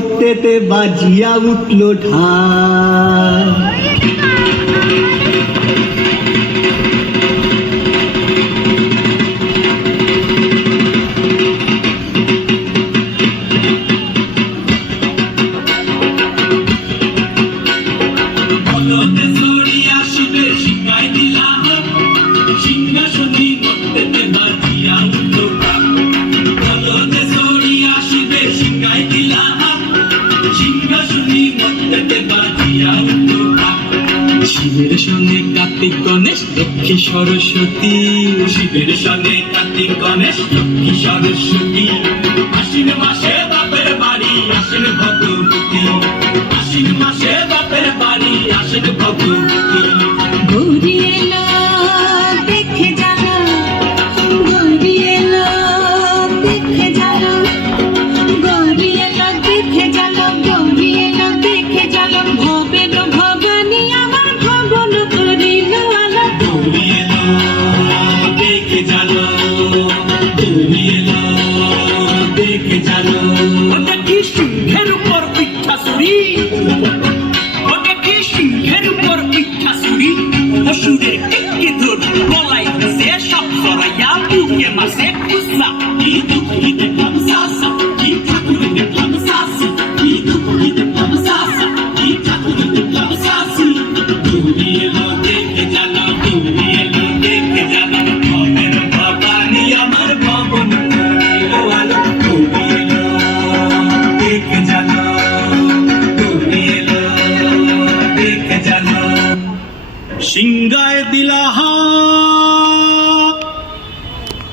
করতেতে বাজিয়া উঠল ঢাক। শিবের সঙ্গে কার্তিক গণেশ লক্ষ্মী সরস্বতী, শিবের সঙ্গে কার্তিক গণেশ লক্ষ্মী সরস্বতী। আশ্বিন মাসে বাপের বাড়ি আসেন ভগবতী, আশ্বিন মাসে বাপের বাড়ি আসেন ভগবতী। গৌরী এলো দেখে জানো, গৌরী এলো দেখে জানো, গৌরী এলো দেখে জানো, গৌরী এলো দেখে জানো। ভবেন ভবানী আমার ভবন করিল আলো। গৌরী এলো দেখে জানো, গৌরী এলো দেখে জানো। ওটা কি সিংহের উপর পিঠাসুরি, ওটা কি সিংহের উপর পিঠাসুরি। অসুরের টিকি ধর গলায় সে সব সরাইয়া বুকে মাসে খুসা। কি দুঃখী দেখলাম সাসা, কি ঠাকুর দেখলাম সাসি, কি দুঃখী দেখলাম সাসা, কি ঠাকুর দেখলাম সাসি। গৌরী এলো দেখে জানো, গৌরী এলো দেখে জানো। ভবের ভবানী আমার ভবন করিল আলো। গৌরী এলো দেখে জানো, গৌরী এলো দেখে জানো। সিংগায় দিলা